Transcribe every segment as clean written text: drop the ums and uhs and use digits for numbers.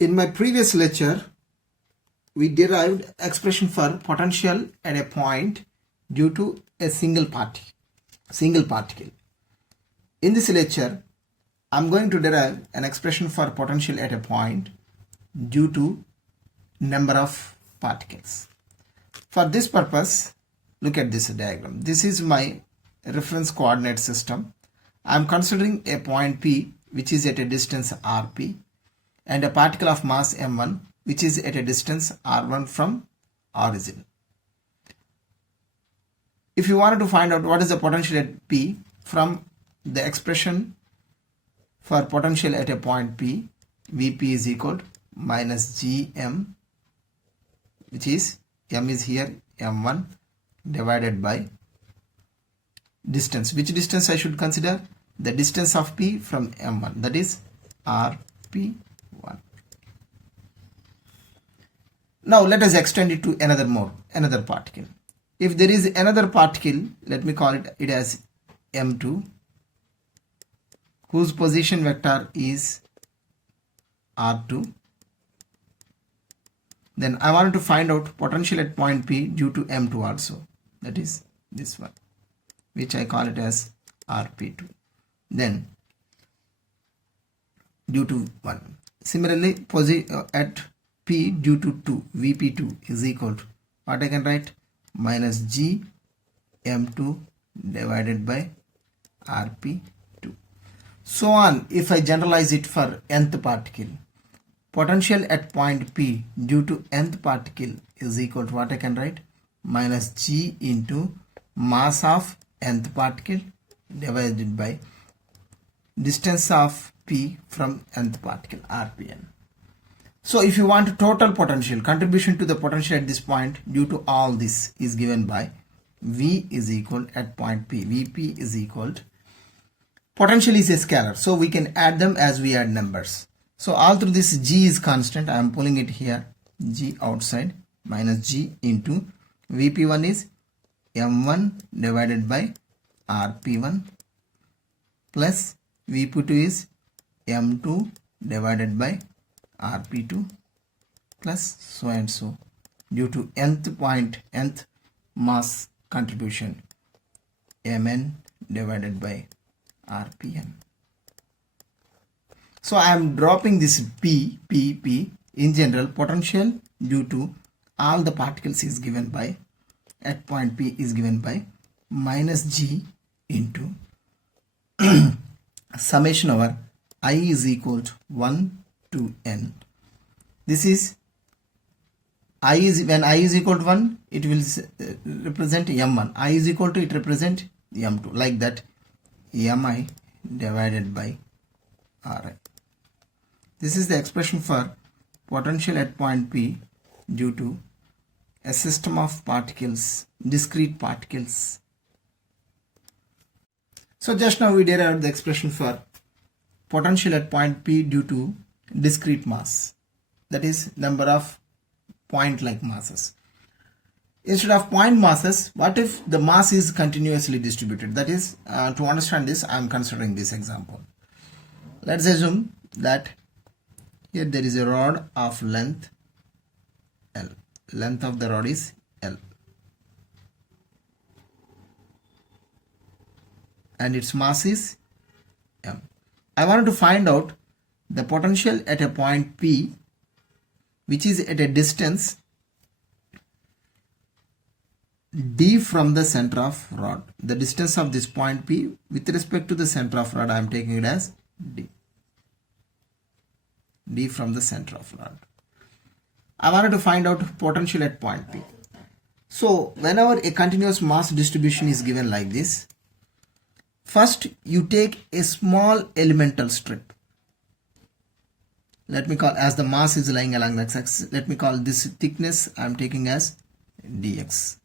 In my previous lecture, we derived expression for potential at a point due to a single particle. In this lecture, I am going to derive an expression for potential at a point due to number of particles. For this purpose, look at this diagram. This is my reference coordinate system. I am considering a point P which is at a distance rp and a particle of mass m1 which is at a distance r1 from origin. If you wanted to find out what is the potential at P, from the expression for potential at a point P, Vp is equal to minus Gm, which is m is here m1 divided by distance. Which distance I should consider? The distance of P from m1, that is rp1. Now let us extend it to another particle. If there is another particle, let me call it as m2, whose position vector is r2. Then I want to find out potential at point P due to m2 also, that is this one, which I call it as rp2. Then due to 1. Similarly, at P due to 2, Vp2 is equal to what I can write? Minus G m2 divided by rp2. So on, if I generalize it for nth particle, potential at point P due to nth particle is equal to what I can write? Minus G into mass of nth particle divided by distance of P from nth particle, rpn. So if you want total potential, contribution to the potential at this point due to all this is given by V is equal at point P. Vp is equal to, potential is a scalar, so we can add them as we add numbers. So all through this G is constant, I am pulling it here, G outside, minus G into Vp1 is m1 divided by rp1 plus Vp2 is m2 divided by rp2 plus so and so due to nth mass contribution mn divided by rpn. So I am dropping this P. In general, potential due to all the particles is given by, at point P is given by minus G into summation over I is equal to 1 to n. This is when I is equal to 1, it will represent m1. I is equal to, it represent m2, like that, mi divided by ri. This is the expression for potential at point P due to a system of particles, discrete particles. So just now we derived the expression for potential at point P due to discrete mass, that is number of point-like masses. Instead of point masses, what if the mass is continuously distributed? That is, to understand this, I am considering this example. Let's assume that here there is a rod of length L. Length of the rod is L. And its mass is m. I wanted to find out the potential at a point P which is at a distance d from the center of rod. The distance of this point P with respect to the center of rod, I am taking it as d. D from the center of rod. I wanted to find out potential at point P. So whenever a continuous mass distribution is given like this, first you take a small elemental strip. Let me call, as the mass is lying along the x-axis, let me call this thickness I am taking as dx.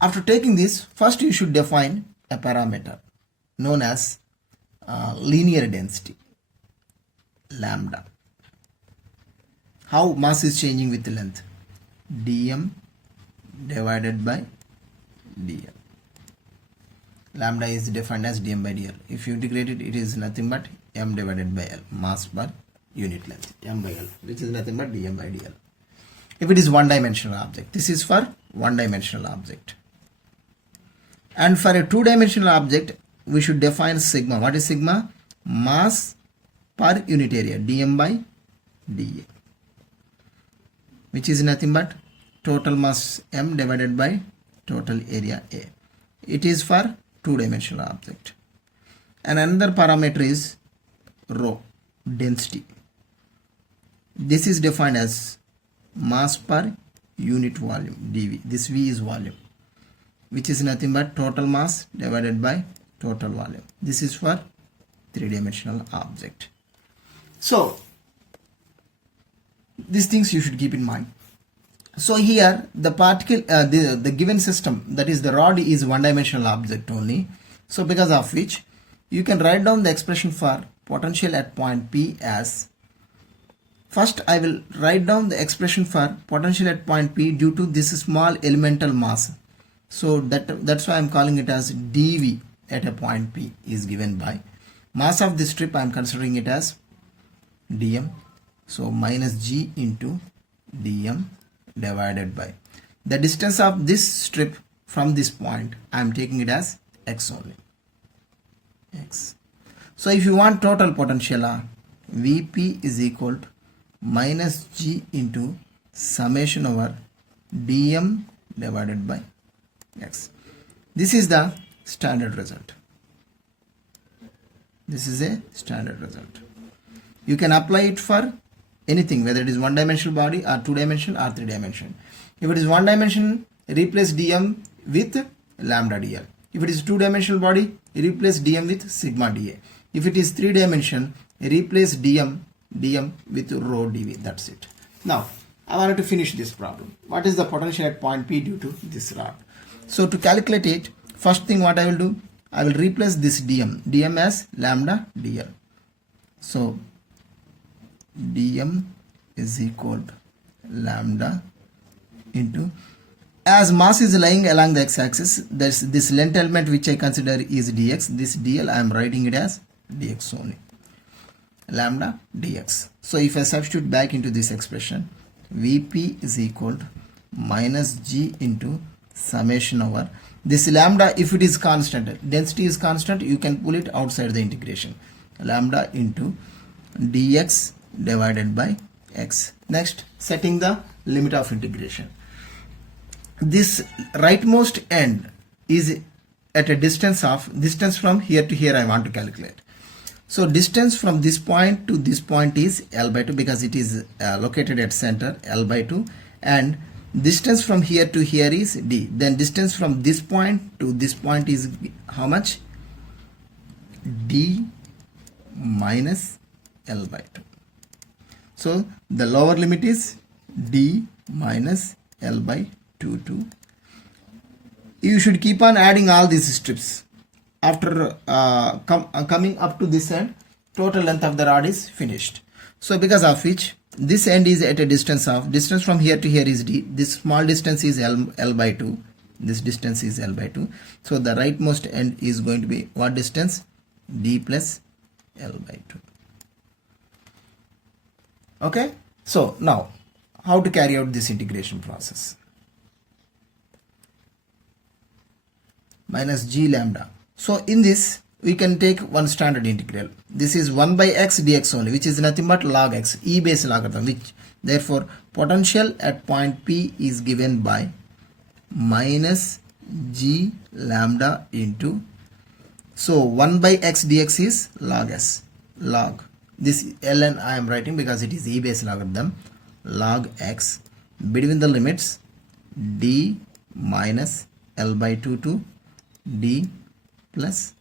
After taking this, first you should define a parameter known as linear density, lambda. How mass is changing with the length? dm divided by dl. Lambda is defined as dm by dl. If you integrate it, it is nothing but m divided by l, mass per unit length, m by l, which is nothing but dm by dl. If it is one-dimensional object, this is for one-dimensional object. And for a two-dimensional object, we should define sigma. What is sigma? Mass per unit area, dm by dA, which is nothing but total mass m divided by total area A. It is for two-dimensional object. And another parameter is rho, density. This is defined as mass per unit volume, dV. This V is volume, which is nothing but total mass divided by total volume. This is for three-dimensional object. So these things you should keep in mind. So here the particle, the given system, that is the rod, is one-dimensional object only. So because of which you can write down the expression for potential at point P as, first I will write down the expression for potential at point P due to this small elemental mass. So that's why I am calling it as dV at a point P is given by mass of this strip. I am considering it as dm. So minus g into dm divided by the distance of this strip from this point. I am taking it as x only, x. So if you want total potential, Vp is equal to minus g into summation over dm divided by x. This is the standard result. This is a standard result. You can apply it for anything, whether it is one-dimensional body or two-dimensional or three-dimensional. If it is one-dimensional, replace dm with lambda dl. If it is two-dimensional body, replace dm with sigma dA. If it is three-dimensional, replace dm with rho dV. That's it. Now I wanted to finish this problem. What is the potential at point P due to this rod? So to calculate it, first thing what I will do, I will replace this dm as lambda dl. So dm is equal to lambda into, as mass is lying along the x-axis, there's this length element which I consider is dx. This dl I am writing it as dx only, lambda dx. So if I substitute back into this expression, Vp is equal to minus g into summation over this lambda. If it is constant, density is constant, you can pull it outside the integration, lambda into dx divided by x. Next, setting the limit of integration. This rightmost end is at a distance from here to here I want to calculate. So distance from this point to this point is L by 2 because it is located at center, L by 2, and distance from here to here is D. Then distance from this point to this point is how much? D minus L by 2. So the lower limit is D minus L by 2. You should keep on adding all these strips. After coming up to this end, total length of the rod is finished. So because of which this end is at a distance from here to here is D. This small distance is L by 2. This distance is L by 2. So the rightmost end is going to be what distance? D plus L by 2. Okay. So now how to carry out this integration process? Minus g lambda. So in this we can take one standard integral. This is 1 by x dx only, which is nothing but log x, e base logarithm, which therefore potential at point P is given by minus g lambda into, so 1 by x dx is log s, log this ln I am writing because it is e base logarithm, log x between the limits d minus L by 2 to d plus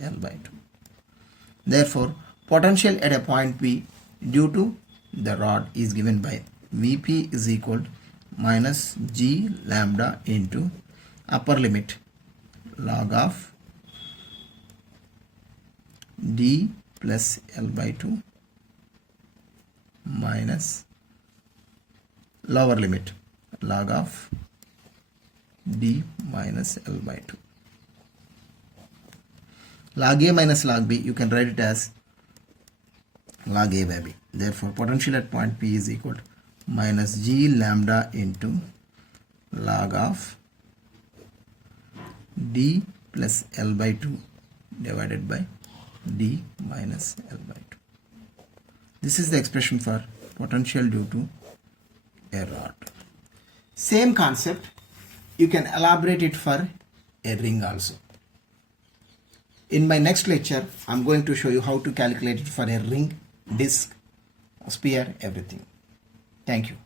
L by 2. Therefore potential at a point P due to the rod is given by Vp is equal to minus g lambda into upper limit log of d plus L by 2 minus lower limit log of d minus L by 2. Log a minus log b, you can write it as log A by B. Therefore, potential at point P is equal to minus G lambda into log of D plus L by 2 divided by D minus L by 2. This is the expression for potential due to a rod. Same concept, you can elaborate it for a ring also. In my next lecture, I am going to show you how to calculate it for a ring, disc, sphere, everything. Thank you.